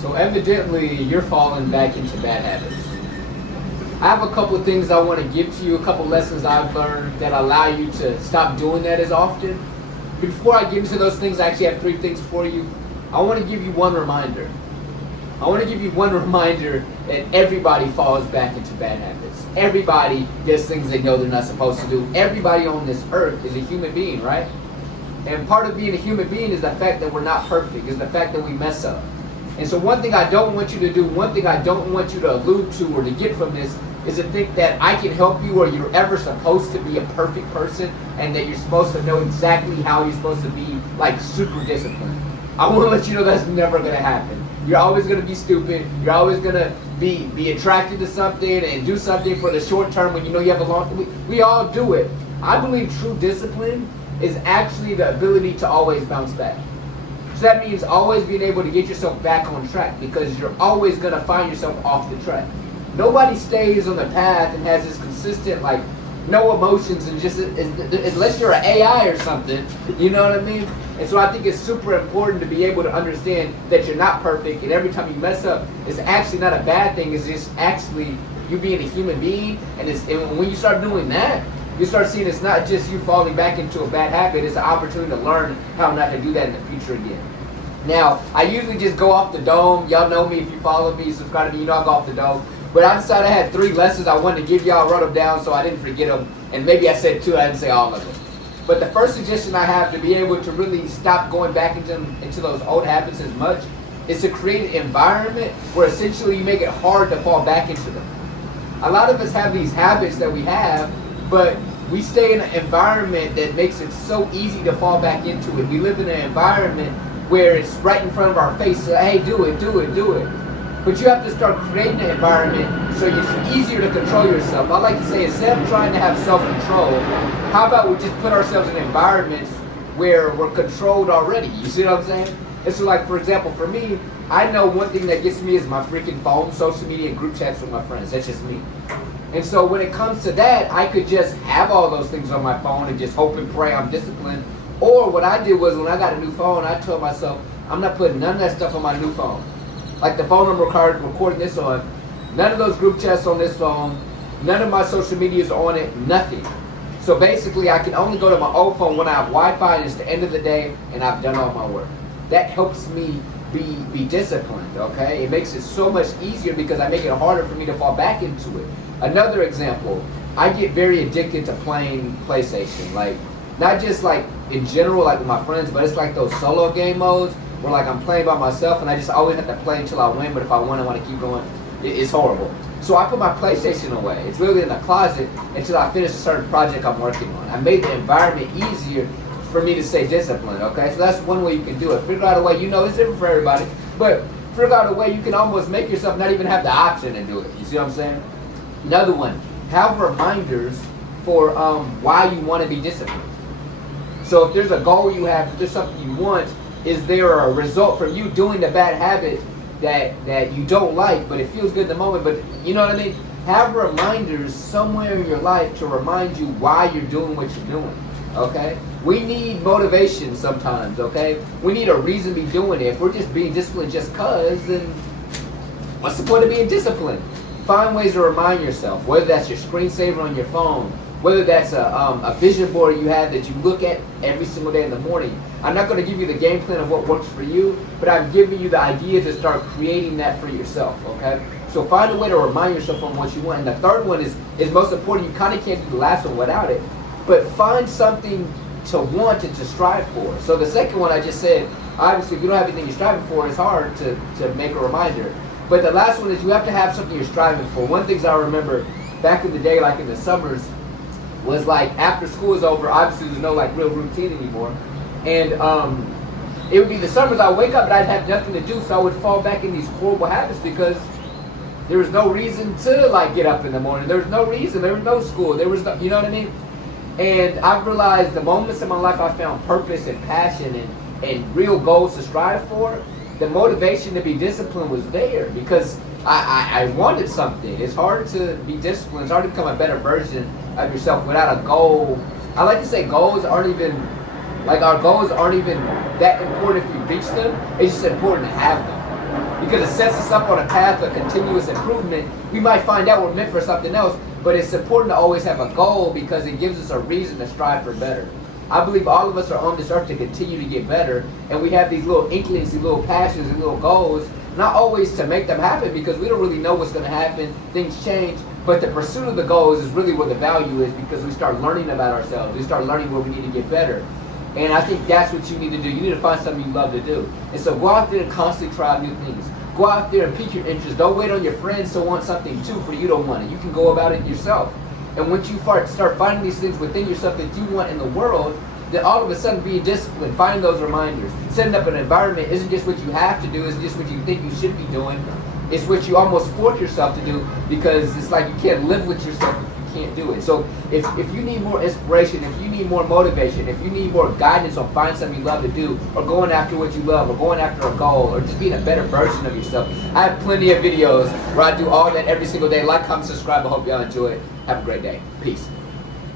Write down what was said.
So evidently, you're falling back into bad habits. I have a couple of things I want to give to you, a couple lessons I've learned that allow you to stop doing that as often. Before I get into those things, I actually have three things for you. I want to give you one reminder. I want to give you one reminder that everybody falls back into bad habits. Everybody does things they know they're not supposed to do. Everybody on this earth is a human being, right? And part of being a human being is the fact that we're not perfect, is the fact that we mess up. And so one thing I don't want you to do, one thing I don't want you to allude to or to get from this is to think that I can help you or you're ever supposed to be a perfect person and that you're supposed to know exactly how you're supposed to be like super disciplined. I want to let you know that's never going to happen. You're always going to be stupid. You're always going to be attracted to something and do something for the short term when you know you have a long... We all do it. I believe true discipline is actually the ability to always bounce back. So that means always being able to get yourself back on track because you're always going to find yourself off the track. Nobody stays on the path and has this consistent, like, no emotions and just, unless you're an AI or something, you know what I mean? And so I think it's super important to be able to understand that you're not perfect and every time you mess up, it's actually not a bad thing, it's just actually you being a human being. And when you start doing that, you start seeing it's not just you falling back into a bad habit, it's an opportunity to learn how not to do that in the future again. Now, I usually just go off the dome. Y'all know me if you follow me, subscribe to me, you know I go off the dome. But I decided I had 3 lessons I wanted to give y'all, wrote them down so I didn't forget them. And maybe I said 2, I didn't say all of them. But the first suggestion I have to be able to really stop going back into those old habits as much is to create an environment where essentially you make it hard to fall back into them. A lot of us have these habits that we have, but we stay in an environment that makes it so easy to fall back into it. We live in an environment where it's right in front of our face, so, hey, do it, do it, do it. But you have to start creating an environment so it's easier to control yourself. I like to say, instead of trying to have self-control, how about we just put ourselves in environments where we're controlled already? You see what I'm saying? And so, like, for example, for me, I know one thing that gets me is my freaking phone, social media, and group chats with my friends. That's just me. And so when it comes to that, I could just have all those things on my phone and just hope and pray I'm disciplined. Or what I did was when I got a new phone, I told myself, I'm not putting none of that stuff on my new phone. Like the phone I'm recording this on, none of those group chats on this phone, none of my social media is on it, nothing. So basically I can only go to my old phone when I have Wi-Fi and it's the end of the day and I've done all my work. That helps me be disciplined, okay? It makes it so much easier because I make it harder for me to fall back into it. Another example, I get very addicted to playing PlayStation. Like, not just like in general, like with my friends, but it's like those solo game modes where like I'm playing by myself and I just always have to play until I win, but if I win, I want to keep going. It's horrible. So I put my PlayStation away. It's really in the closet until I finish a certain project I'm working on. I made the environment easier for me to stay disciplined, okay? So that's one way you can do it. Figure out a way, you know it's different for everybody, but figure out a way you can almost make yourself not even have the option to do it. You see what I'm saying? Another one, have reminders for why you want to be disciplined. So if there's a goal you have, if there's something you want, is there a result from you doing the bad habit that you don't like, but it feels good in the moment, but you know what I mean? Have reminders somewhere in your life to remind you why you're doing what you're doing, okay? We need motivation sometimes, okay? We need a reason to be doing it. If we're just being disciplined just cause, then what's the point of being disciplined? Find ways to remind yourself, whether that's your screensaver on your phone, whether that's a vision board you have that you look at every single day in the morning. I'm not going to give you the game plan of what works for you, but I'm giving you the idea to start creating that for yourself, okay? So find a way to remind yourself on what you want. And the third one is most important. You kind of can't do the last one without it, but find something to want and to strive for. So the second one I just said, obviously if you don't have anything you're striving for, it's hard to make a reminder. But the last one is you have to have something you're striving for. One of the things I remember back in the day, like in the summers, was like after school is over, obviously there's no like real routine anymore. And it would be the summers I would wake up and I'd have nothing to do, so I would fall back in these horrible habits because there was no reason to like get up in the morning. There was no reason, there was no school, there was no, you know what I mean? And I've realized the moments in my life I found purpose and passion and real goals to strive for, the motivation to be disciplined was there because I wanted something. It's hard to be disciplined. It's hard to become a better version of yourself without a goal. I like to say goals aren't even, like our goals aren't even that important if you reach them. It's just important to have them. because it sets us up on a path of continuous improvement. We might find out we're meant for something else, but it's important to always have a goal because it gives us a reason to strive for better. I believe all of us are on this earth to continue to get better, and we have these little inklings, these little passions, these little goals, not always to make them happen because we don't really know what's going to happen, things change, but the pursuit of the goals is really where the value is because we start learning about ourselves, we start learning where we need to get better. And I think that's what you need to do. You need to find something you love to do. And so go out there and constantly try new things. Go out there and pique your interest. Don't wait on your friends to want something too for you to want it. You can go about it yourself. And once you start finding these things within yourself that you want in the world, then all of a sudden being disciplined, find those reminders. Setting up an environment isn't just what you have to do, it's just what you think you should be doing. It's what you almost force yourself to do because it's like you can't live with yourself if you can't do it. So if you need more inspiration, if you need more motivation, if you need more guidance on finding something you love to do, or going after what you love, or going after a goal, or just being a better version of yourself, I have plenty of videos where I do all that every single day. Like, comment, subscribe. I hope y'all enjoy it. Have a great day. Peace.